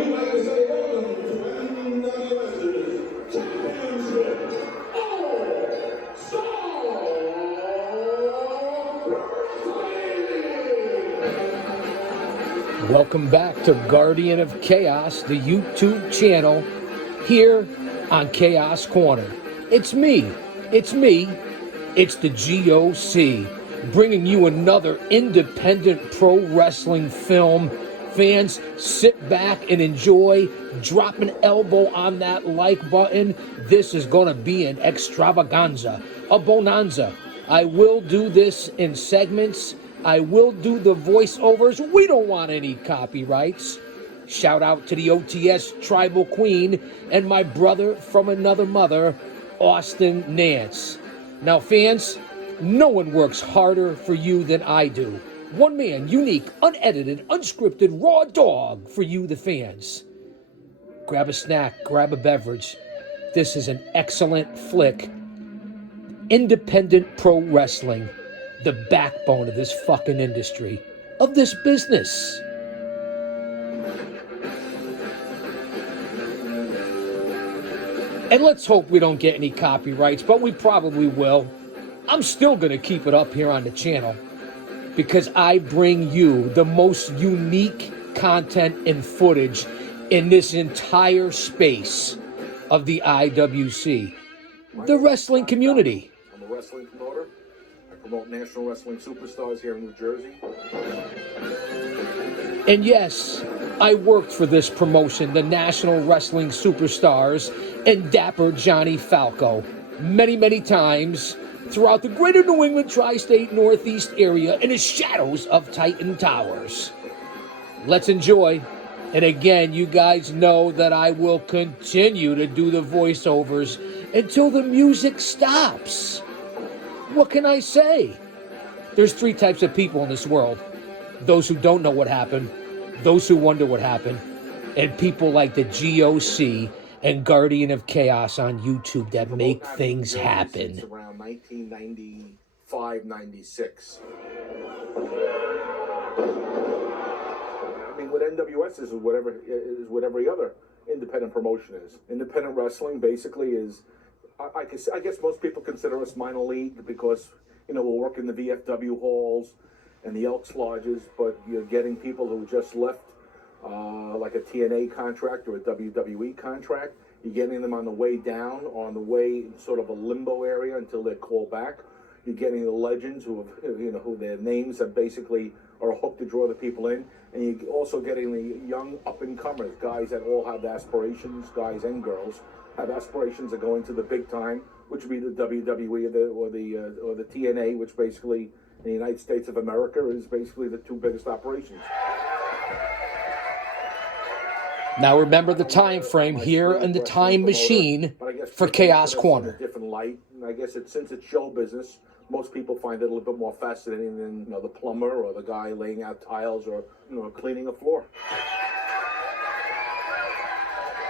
we'd like to say welcome to NWS's Championship All-Star Wrestling! Welcome back to Guardian of Chaos, the YouTube channel, here on Chaos Corner. It's me, it's the GOC, bringing you another independent pro wrestling film. Fans, sit back and enjoy. Drop an elbow on that like button. This is going to be an extravaganza, a bonanza. I will do this in segments. I will do the voiceovers. We don't want any copyrights. Shout out to the OTS Tribal Queen and my brother from another mother, Austin Nance. Now, fans, no one works harder for you than I do. One man, unique, unedited, unscripted, raw dog for you, the fans. Grab a snack, grab a beverage. This is an excellent flick. Independent pro wrestling, the backbone of this fucking industry, of this business. And let's hope we don't get any copyrights, but we probably will. I'm still going to keep it up here on the channel because I bring you the most unique content and footage in this entire space of the IWC, the wrestling community. I'm a wrestling promoter. I promote national wrestling superstars here in New Jersey. And yes, I worked for this promotion, the National Wrestling Superstars, and Dapper Johnny Falco, many, many times throughout the greater New England tri-state Northeast area in the shadows of Titan Towers. Let's enjoy. And again, you guys know that I will continue to do the voiceovers until the music stops. What can I say? There's three types of people in this world. Those who don't know what happened, those who wonder what happened, and people like the GOC and Guardian of Chaos on YouTube that make things happen. Since around 1995, 96. I mean, what NWS is what every other independent promotion is. Independent wrestling basically is, I guess most people consider us minor league because, you know, we'll work in the VFW halls and the Elks Lodges, but you're getting people who just left like a TNA contract or a WWE contract. You're getting them on the way down, on the way sort of a limbo area until they're called back. You're getting the legends who their names have basically are a hook to draw the people in, and you're also getting the young up-and-comers, guys that all have aspirations, guys and girls have aspirations of going to the big time, which would be the WWE or the TNA, which basically in the United States of America is basically the two biggest operations. Now remember the time frame here and the time machine for Chaos Corner. Different light, and I guess since it's show business, most people find it a little bit more fascinating than the plumber or the guy laying out tiles or cleaning a floor.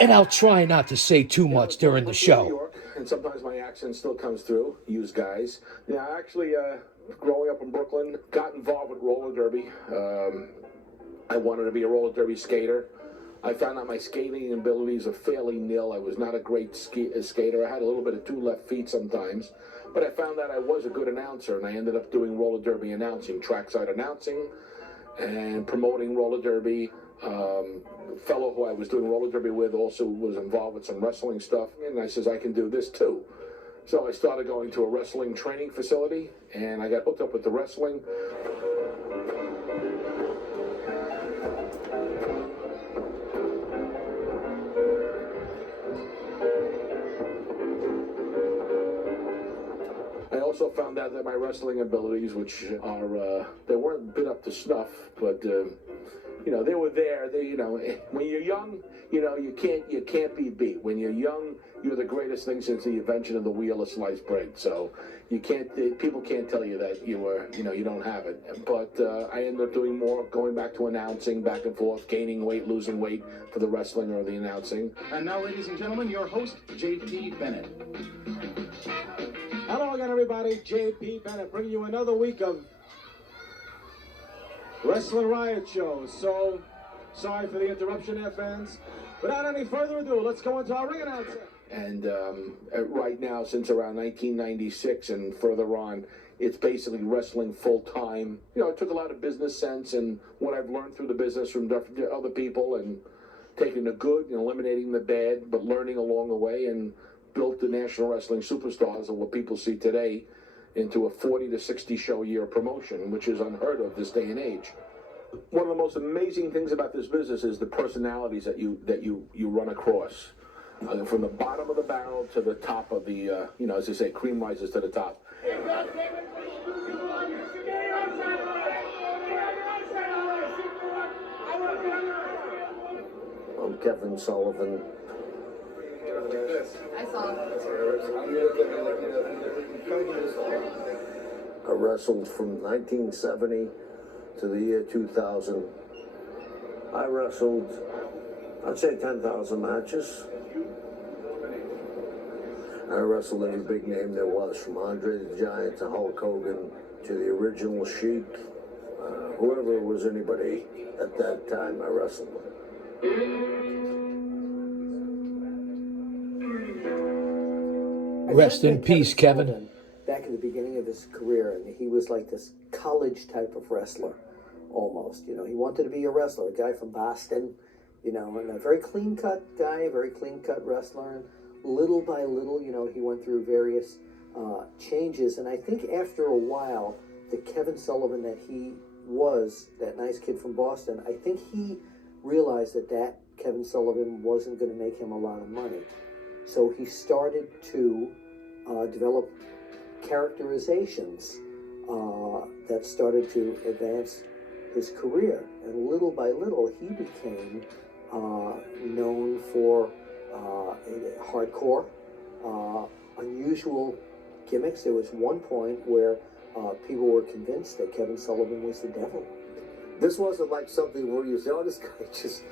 And I'll try not to say too much during the show. New York, and sometimes my accent still comes through. Use guys. Yeah, I actually, growing up in Brooklyn, got involved with roller derby. I wanted to be a roller derby skater. I found out my skating abilities are fairly nil. I was not a great skater. I had a little bit of two left feet sometimes. But I found out I was a good announcer, and I ended up doing roller derby announcing, trackside announcing, and promoting roller derby. Fellow who I was doing roller derby with also was involved with some wrestling stuff. And I says, I can do this too. So I started going to a wrestling training facility, and I got hooked up with the wrestling. I also found out that my wrestling abilities, which are, they weren't bit up to snuff, but, they were there. When you're young, you can't be beat. When you're young, you're the greatest thing since the invention of the wheel of sliced bread. So people can't tell you that you don't have it. But I ended up doing more, going back to announcing, back and forth, gaining weight, losing weight for the wrestling or the announcing. And now, ladies and gentlemen, your host, J.P. Bennett. Hello again, everybody. J.P. Bennett bringing you another week of Wrestling Riot shows. So Sorry for the interruption there, fans. Without any further ado, let's go into our ring announcer. And right now, since around 1996 and further on, it's basically wrestling full time. You know, it took a lot of business sense and what I've learned through the business from other people and taking the good and eliminating the bad, but learning along the way, and built the National Wrestling Superstars of what people see today into a 40 to 60 show year promotion, which is unheard of this day and age. One of the most amazing things about this business is the personalities that you run across. From the bottom of the barrel to the top of the, you know, as they say, cream rises to the top. I'm Kevin Sullivan. I saw it. I wrestled from 1970 to the year 2000. I wrestled, I'd say 10,000 matches. I wrestled every big name there was, from Andre the Giant to Hulk Hogan to the original Sheik. Whoever was anybody at that time, I wrestled with. Rest in peace, Kevin. Back in the beginning of his career, and he was like this college type of wrestler, almost. You know, he wanted to be a wrestler, a guy from Boston, you know, and a very clean-cut guy, very clean-cut wrestler. And little by little, you know, he went through various changes, and I think after a while, the Kevin Sullivan that he was, that nice kid from Boston, I think he realized that Kevin Sullivan wasn't going to make him a lot of money. So he started to develop characterizations that started to advance his career. And little by little, he became known for hardcore, unusual gimmicks. There was one point where people were convinced that Kevin Sullivan was the devil. This wasn't like something where you say, oh, this guy just,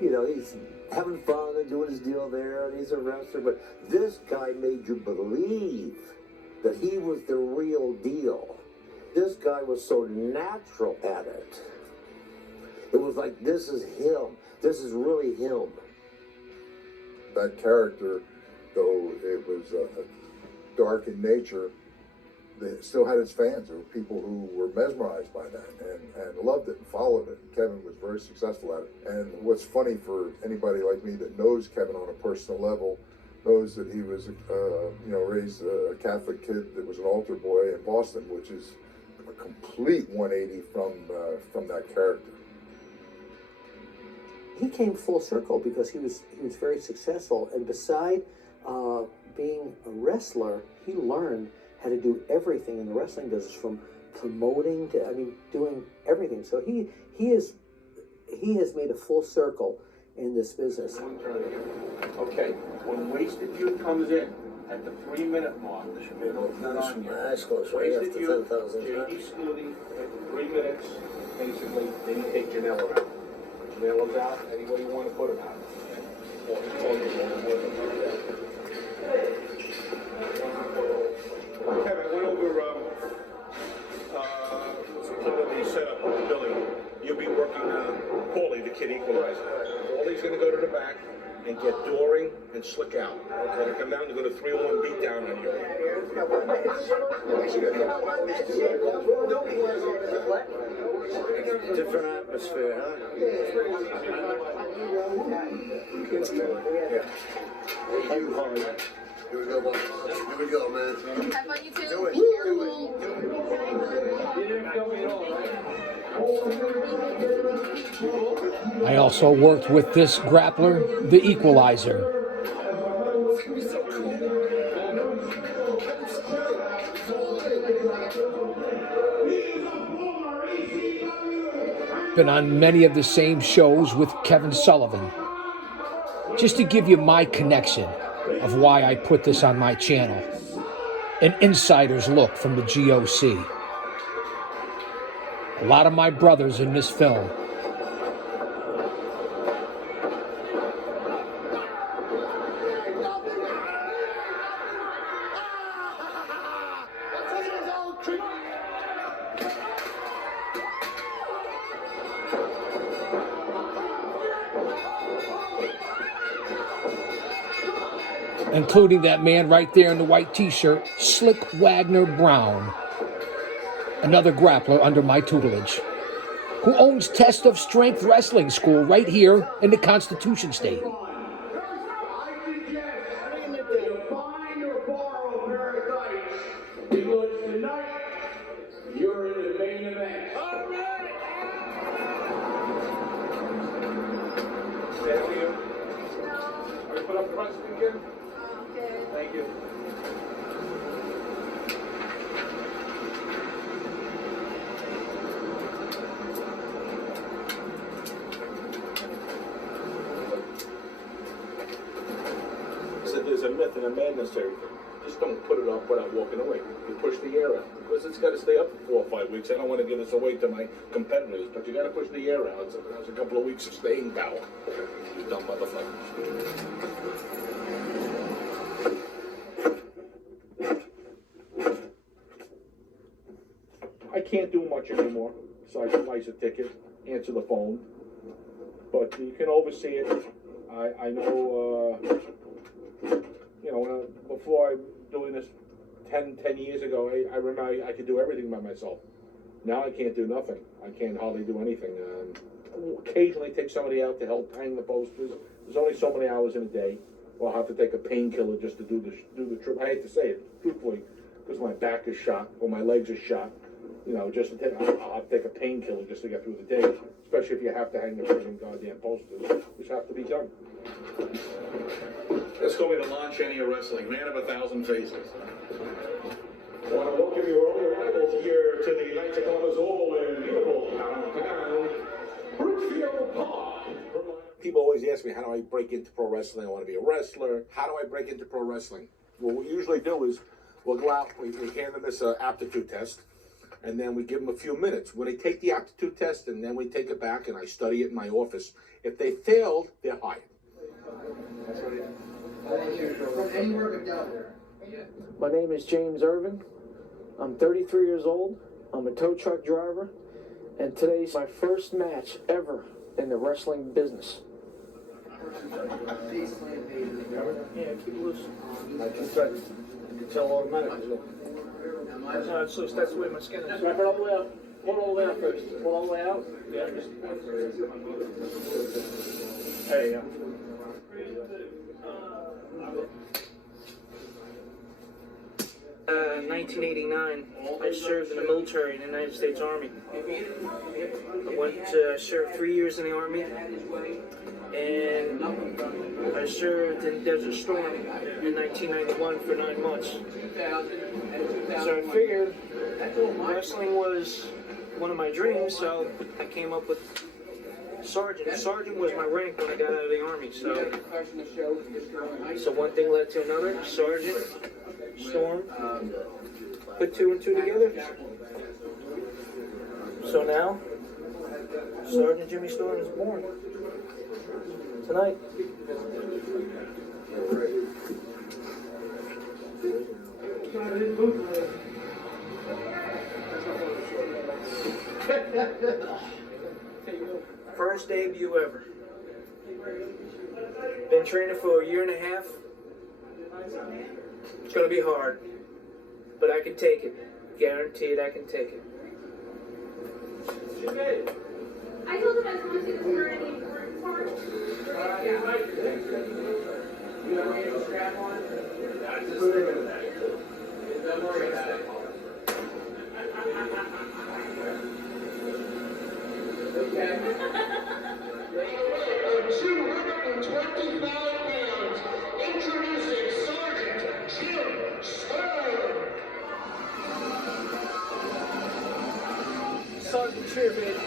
you know, he's having fun and doing his deal there, and he's a wrestler. But this guy made you believe that he was the real deal. This guy was so natural at it. It was like, this is him. This is really him. That character, though it was dark in nature, it still had its fans. There were people who were mesmerized by that and loved it and followed it. And Kevin was very successful at it. And what's funny for anybody like me that knows Kevin on a personal level, knows that he was, you know, raised a Catholic kid that was an altar boy in Boston, which is a complete 180 from that character. He came full circle because he was very successful, and beside being a wrestler, he learned how to do everything in the wrestling business, from promoting to, I mean, doing everything. So he has made a full circle in this business. Okay, when Wasted Youth comes in at the 3-minute mark, it's not on here. Wasted Youth, JD Scooty, at the 3 minutes, basically, then you take Janela out. Janela's out, any way you want to put him out. Kevin, I went over some of the setup with Billy. You'll be working Paulie, the kid equalizer. Paulie's going to go to the back and get Doring and Slick out. Okay. Come down and go to 3-1 beat down on you. Different atmosphere, huh? Yeah. Here we go, boys. Here we go, man. Have fun, you too. Do it. Be careful. I also worked with this grappler, the Equalizer. Been on many of the same shows with Kevin Sullivan. Just to give you my connection of why I put this on my channel. An insider's look from the GOC. A lot of my brothers in this film. including that man right there in the white t-shirt, Slick Wagner Brown, another grappler under my tutelage, who owns Test of Strength Wrestling School right here in the Constitution State. Because tonight, you're in the main event. Stand here. Are you put up front again? Okay. Thank you. So there's a myth and a madness to everything. Just don't put it up without walking away. You push the air out because it's got to stay up for 4 or 5 weeks. I don't want to give this away to my competitors, but you got to push the air out. So there's a couple of weeks of staying power. You dumb motherfuckers. I can't do much anymore, so I slice a ticket, answer the phone, but you can oversee it. I know, before I doing this 10 years ago, I remember I could do everything by myself. Now I can't do nothing. I can't hardly do anything. Occasionally take somebody out to help hang the posters. There's only so many hours in a day. Or I'll have to take a painkiller just to do the trip. I hate to say it, truthfully, because my back is shot or my legs are shot. I'll have to take a painkiller just to get through the day, especially if you have to hang the freaking goddamn posters, which have to be done. Let's go with the Lon Chaney of wrestling, man of 1,000 faces. I want to welcome your early arrivals here to the Knights of Columbus Hall in beautiful downtown Brookfield Park. People always ask me, how do I break into pro wrestling? I want to be a wrestler. How do I break into pro wrestling? What we usually do is we'll go out, we hand them this aptitude test, and then we give them a few minutes. When they take the aptitude test, and then we take it back and I study it in my office. If they failed, they're hired. My name is James Irvin. I'm 33 years old. I'm a tow truck driver, and today's my first match ever in the wrestling business. Yeah, keep loose. I can tell automatically. No, it's loose. That's the way my skin is. Wrap it all the way out. Pull it all the way out first. Pull it all the way out. Yeah. There you go. 1989, I served in the military in the United States Army. I went to serve 3 years in the Army, and I served in Desert Storm in 1991 for 9 months. So I figured wrestling was one of my dreams, so I came up with Sergeant. Sergeant was my rank when I got out of the Army, so one thing led to another. Sergeant, Storm, put 2 and 2 together. So now, Sergeant Jimmy Storm is born. Tonight. First debut ever. Been training for a year and a half. It's gonna be hard, but I can take it. Guaranteed I can take it. I told him I was going to see the already important part. You have any strap on? Just put it in that. Don't worry about it. Okay. 225 pounds, introducing Sergeant Jim Storm. Sergeant Cheer, baby.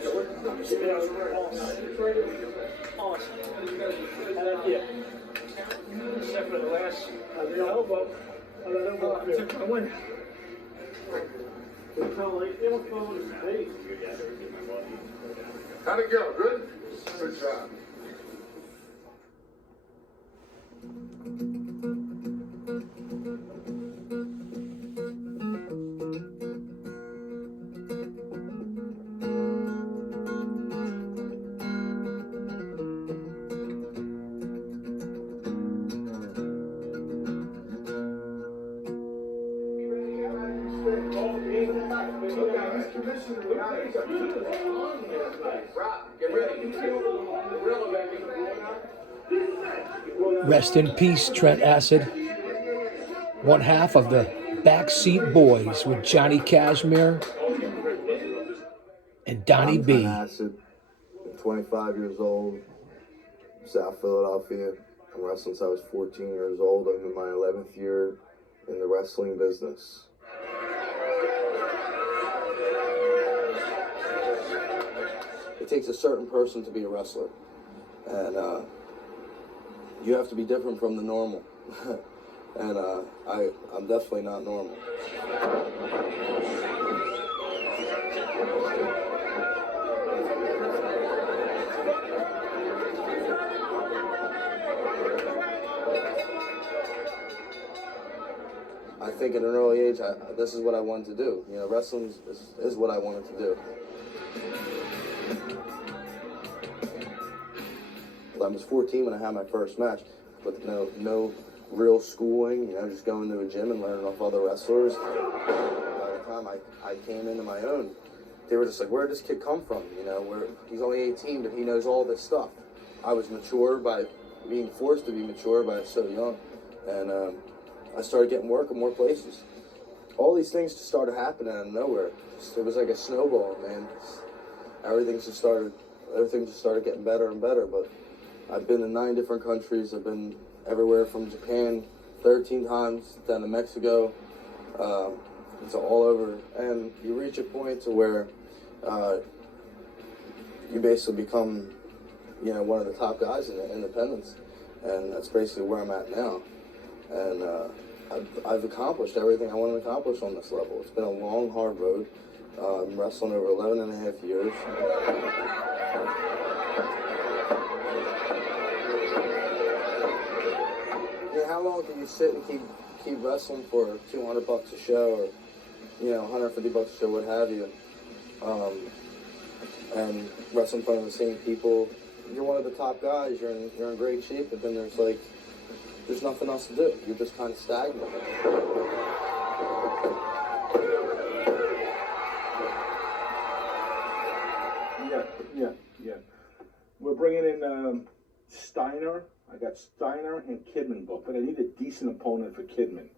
Smells awesome. How about you? Except for the last elbow. I took my win. How'd it go? Good? Good job. Rest in peace, Trent Acid. One half of the Backseat Boys with Johnny Cashmere and Donnie I'm B. Acid. I'm 25 years old, South Philadelphia. I'm wrestling since I was 14 years old. I'm in my 11th year in the wrestling business. It takes a certain person to be a wrestler, and you have to be different from the normal. And I'm definitely not normal. I think at an early age, this is what I wanted to do. You know, wrestling is what I wanted to do. I was 14 when I had my first match, with no real schooling, you know, just going to a gym and learning off other wrestlers. By the time I came into my own, they were just like, where did this kid come from? You know, he's only 18, but he knows all this stuff. I was mature by being forced to be mature by so young. And I started getting work in more places. All these things just started happening out of nowhere. It was like a snowball, man. Everything just started getting better and better. But I've been in 9 different countries. I've been everywhere from Japan 13 times down to Mexico. It's all over. And you reach a point to where you basically become, you know, one of the top guys in the independents. And that's basically where I'm at now. And I've accomplished everything I wanted to accomplish on this level. It's been a long, hard road. I'm wrestling over 11 and a half years. You know, how long can you sit and keep wrestling for $200 a show, or, you know, $150 a show, what have you, and wrestle in front of the same people? You're one of the top guys. You're in great shape, but then there's nothing else to do. You're just kind of stagnant. Yeah. We're bringing in Steiner. I got Steiner and Kidman booked, but I need a decent opponent for Kidman.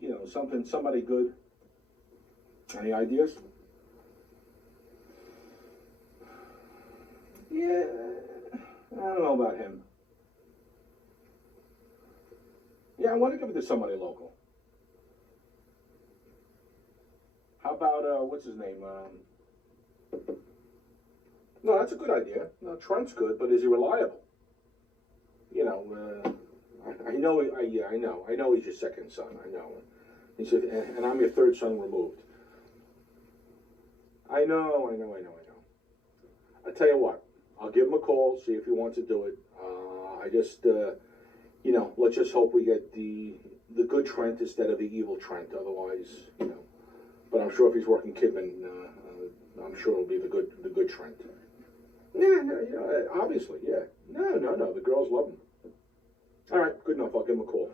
You know, somebody good. Any ideas? Yeah, I don't know about him. Yeah, I want to give it to somebody local. How about, what's his name? No, that's a good idea. No, Trent's good, but is he reliable? You know, I know he's your second son. I know. And I'm your third son removed. I know. I tell you what, I'll give him a call, see if he wants to do it. I just, you know, let's just hope we get the good Trent instead of the evil Trent. Otherwise, you know. But I'm sure if he's working Kidman, I'm sure it'll be the good Trent. Yeah, no, you know, obviously, yeah. No, the girls love him. All right, good enough. I'll give him a call.